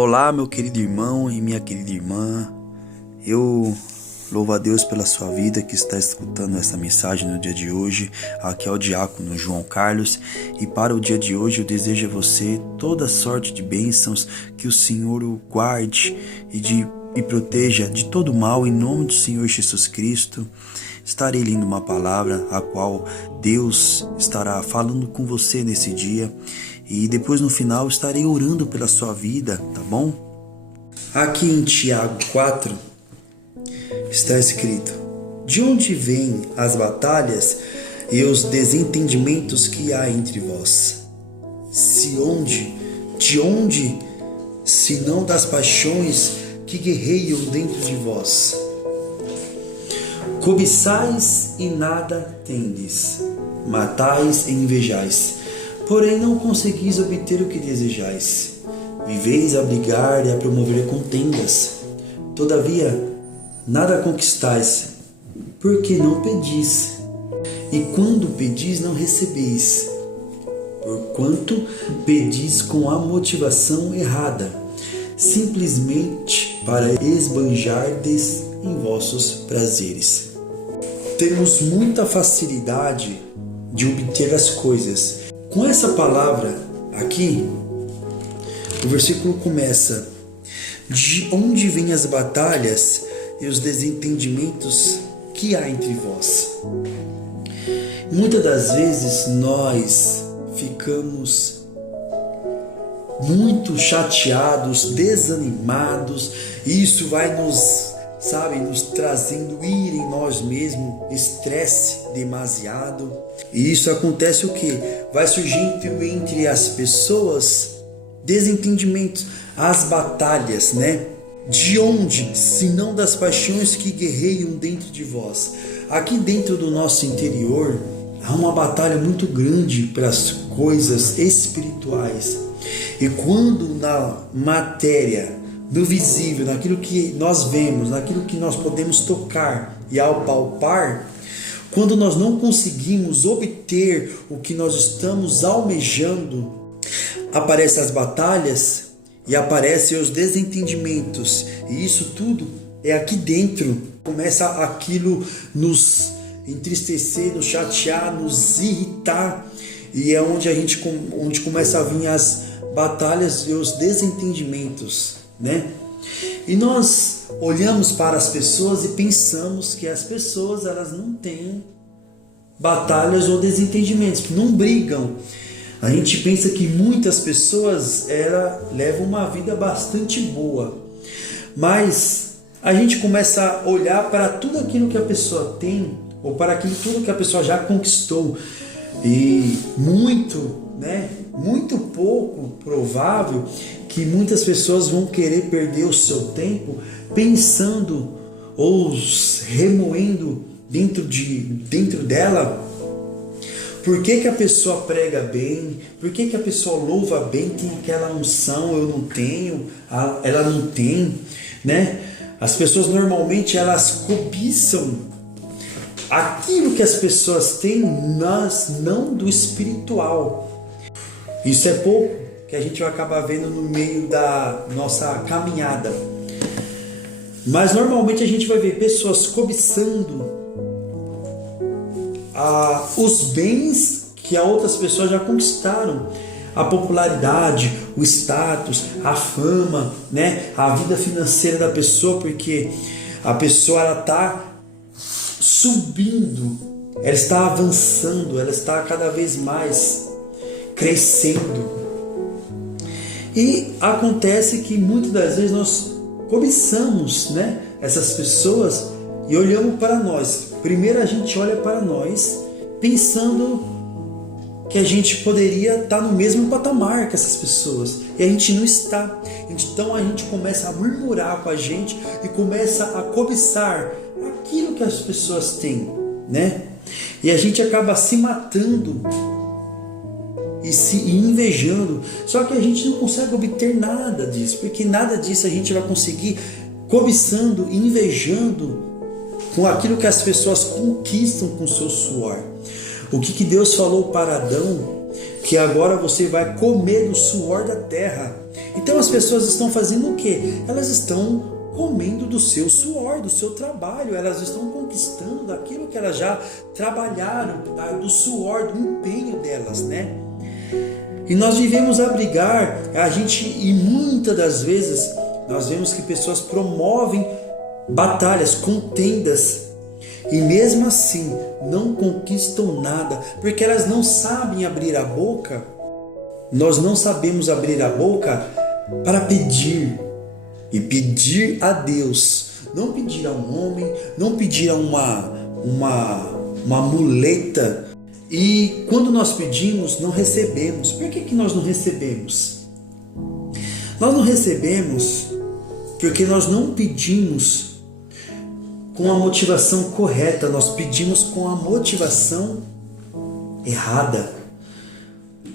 Olá, meu querido irmão e minha querida irmã. Eu louvo a Deus pela sua vida que está escutando essa mensagem no dia de hoje. Aqui é o diácono João Carlos e para o dia de hoje eu desejo a você toda sorte de bênçãos, que o Senhor o guarde e proteja de todo mal em nome do Senhor Jesus Cristo. Estarei lendo uma palavra a qual Deus estará falando com você nesse dia e depois no final estarei orando pela sua vida, tá bom? Aqui em Tiago 4 está escrito: de onde vêm as batalhas e os desentendimentos que há entre vós? De onde, se não das paixões que guerreiam dentro de vós? Cobiçais e nada tendes, matais e invejais, porém não conseguis obter o que desejais. Viveis a brigar e a promover contendas, todavia nada conquistais, porque não pedis. E quando pedis, não recebeis, porquanto pedis com a motivação errada, simplesmente para esbanjardes em vossos prazeres. Temos muita facilidade de obter as coisas. Com essa palavra aqui, o versículo começa: de onde vêm as batalhas e os desentendimentos que há entre vós? Muitas das vezes nós ficamos muito chateados, desanimados, e isso vai nos trazendo ira em nós mesmos, estresse demasiado. E isso acontece o quê? Vai surgindo entre as pessoas desentendimentos, as batalhas, né? De onde, se não das paixões que guerreiam dentro de vós? Aqui dentro do nosso interior há uma batalha muito grande para as coisas espirituais. E quando na matéria, no visível, naquilo que nós vemos, naquilo que nós podemos tocar e apalpar, quando nós não conseguimos obter o que nós estamos almejando, aparecem as batalhas e aparecem os desentendimentos. E isso tudo é aqui dentro. Começa aquilo nos entristecer, nos chatear, nos irritar. E é onde começa a vir as batalhas e os desentendimentos, né? E nós olhamos para as pessoas e pensamos que as pessoas elas não têm batalhas ou desentendimentos, não brigam. A gente pensa que muitas pessoas levam uma vida bastante boa, mas a gente começa a olhar para tudo aquilo que a pessoa tem, ou para tudo que a pessoa já conquistou, e muito pouco provável que muitas pessoas vão querer perder o seu tempo pensando ou remoendo dentro dela por que a pessoa prega bem, por que a pessoa louva bem, tem aquela unção, eu não tenho, ela não tem, né? As pessoas normalmente elas cobiçam aquilo que as pessoas têm, mas não do espiritual. Isso é pouco que a gente vai acabar vendo no meio da nossa caminhada. Mas normalmente a gente vai ver pessoas cobiçando os bens que outras pessoas já conquistaram. A popularidade, o status, a fama, né? A vida financeira da pessoa, porque a pessoa está subindo, ela está avançando, ela está cada vez mais crescendo. E acontece que muitas das vezes nós cobiçamos, né, essas pessoas e olhamos para nós. Primeiro a gente olha para nós pensando que a gente poderia estar no mesmo patamar que essas pessoas, e a gente não está. Então a gente começa a murmurar com a gente e começa a cobiçar aquilo que as pessoas têm, né? E a gente acaba se matando e se invejando. Só que a gente não consegue obter nada disso, porque nada disso a gente vai conseguir cobiçando e invejando com aquilo que as pessoas conquistam com seu suor. O que Deus falou para Adão? Que agora você vai comer do suor da terra. Então as pessoas estão fazendo o quê? Elas estão comendo do seu suor, do seu trabalho, elas estão conquistando daquilo que elas já trabalharam, do suor, do empenho delas, né? E nós vivemos a brigar, e muitas das vezes nós vemos que pessoas promovem batalhas, contendas, e mesmo assim não conquistam nada, porque elas não sabem abrir a boca. Nós não sabemos abrir a boca para pedir, e pedir a Deus, não pedir a um homem, não pedir a uma muleta. E quando nós pedimos, não recebemos. Por que nós não recebemos? Nós não recebemos porque nós não pedimos com a motivação correta, nós pedimos com a motivação errada.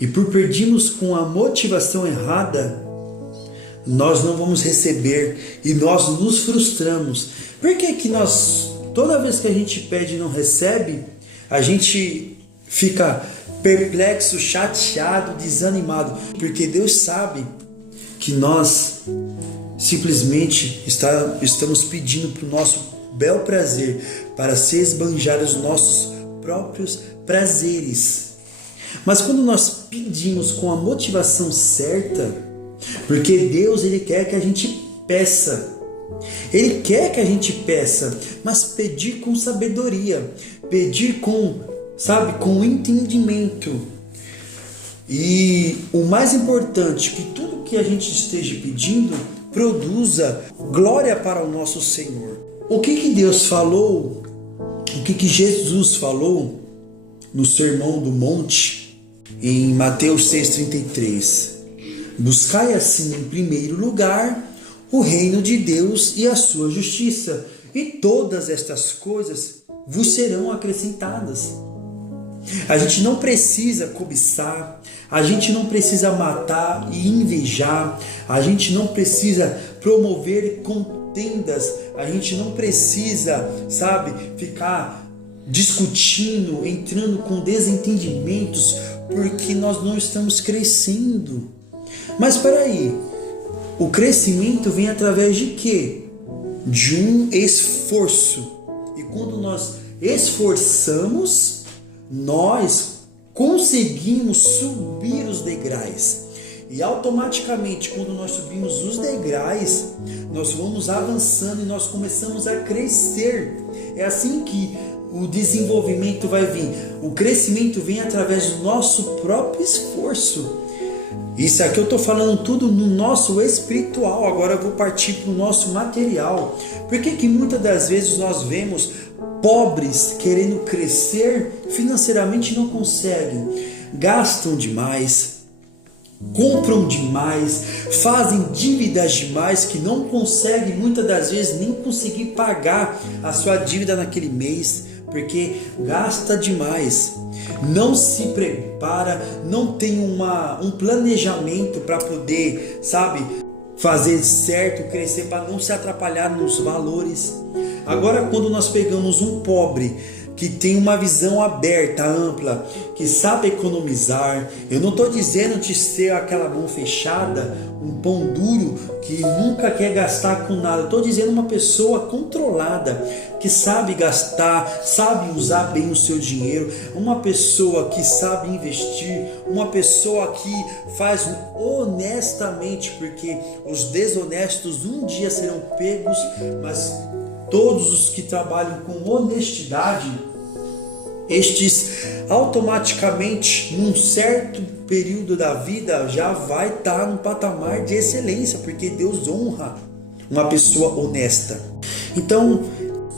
E por pedirmos com a motivação errada, nós não vamos receber e nós nos frustramos. Por que nós, toda vez que a gente pede e não recebe, a gente fica perplexo, chateado, desanimado? Porque Deus sabe que nós simplesmente estamos pedindo para o nosso bel prazer, para se esbanjar os nossos próprios prazeres. Mas quando nós pedimos com a motivação certa, porque Deus, Ele quer que a gente peça. Ele quer que a gente peça, mas pedir com sabedoria, pedir com entendimento. E o mais importante, que tudo que a gente esteja pedindo produza glória para o nosso Senhor. O que Deus falou, o que Jesus falou no Sermão do Monte, em Mateus 6,33? Buscai assim em primeiro lugar o reino de Deus e a sua justiça, e todas estas coisas vos serão acrescentadas. A gente não precisa cobiçar, a gente não precisa matar e invejar, a gente não precisa promover contendas, a gente não precisa, ficar discutindo, entrando com desentendimentos, porque nós não estamos crescendo. Mas espera aí, o crescimento vem através de quê? De um esforço. E quando nós esforçamos, nós conseguimos subir os degraus. E automaticamente, quando nós subimos os degraus, nós vamos avançando e nós começamos a crescer. É assim que o desenvolvimento vai vir. O crescimento vem através do nosso próprio esforço. Isso aqui eu estou falando tudo no nosso espiritual. Agora eu vou partir para o nosso material. Por que muitas das vezes nós vemos pobres querendo crescer, financeiramente não conseguem, gastam demais, compram demais, fazem dívidas demais, que não conseguem muitas das vezes nem conseguir pagar a sua dívida naquele mês, porque gasta demais, não se prepara, não tem um planejamento para poder, fazer certo, crescer, para não se atrapalhar nos valores. Agora, quando nós pegamos um pobre que tem uma visão aberta, ampla, que sabe economizar, eu não estou dizendo de ser aquela mão fechada, um pão duro que nunca quer gastar com nada. Eu estou dizendo uma pessoa controlada, que sabe gastar, sabe usar bem o seu dinheiro, uma pessoa que sabe investir, uma pessoa que faz honestamente, porque os desonestos um dia serão pegos, mas todos os que trabalham com honestidade, estes automaticamente, num certo período da vida, já vai estar num patamar de excelência, porque Deus honra uma pessoa honesta. Então,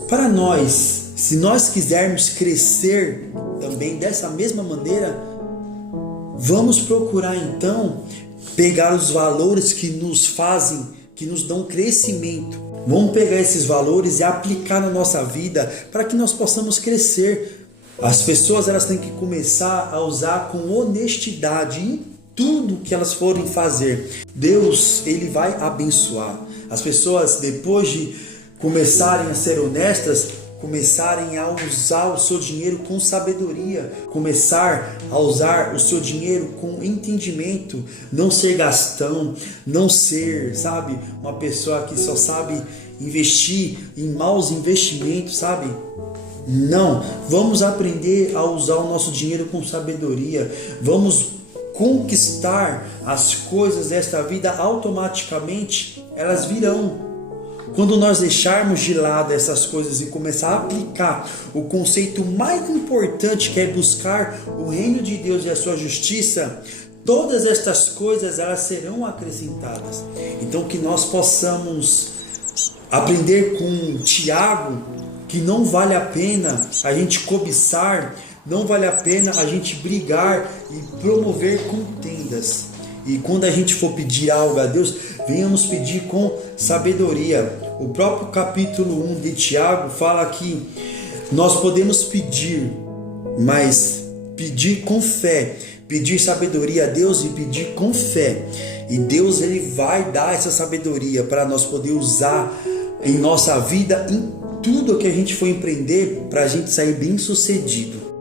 para nós, se nós quisermos crescer também dessa mesma maneira, vamos procurar então pegar os valores que nos fazem, que nos dão crescimento. Vamos pegar esses valores e aplicar na nossa vida para que nós possamos crescer. As pessoas elas têm que começar a usar com honestidade em tudo que elas forem fazer. Deus, Ele vai abençoar. As pessoas, depois de começarem a ser honestas, começarem a usar o seu dinheiro com sabedoria, começar a usar o seu dinheiro com entendimento, não ser gastão, não ser, sabe, uma pessoa que só sabe investir em maus investimentos, sabe? Não, vamos aprender a usar o nosso dinheiro com sabedoria, vamos conquistar as coisas desta vida, automaticamente elas virão. Quando nós deixarmos de lado essas coisas e começar a aplicar o conceito mais importante, que é buscar o reino de Deus e a sua justiça, todas estas coisas elas serão acrescentadas. Então que nós possamos aprender com Tiago que não vale a pena a gente cobiçar, não vale a pena a gente brigar e promover contendas. E quando a gente for pedir algo a Deus, venhamos pedir com sabedoria. O próprio capítulo 1 de Tiago fala que nós podemos pedir, mas pedir com fé, pedir sabedoria a Deus e pedir com fé. E Deus ele vai dar essa sabedoria para nós poder usar em nossa vida, em tudo que a gente for empreender, para a gente sair bem sucedido.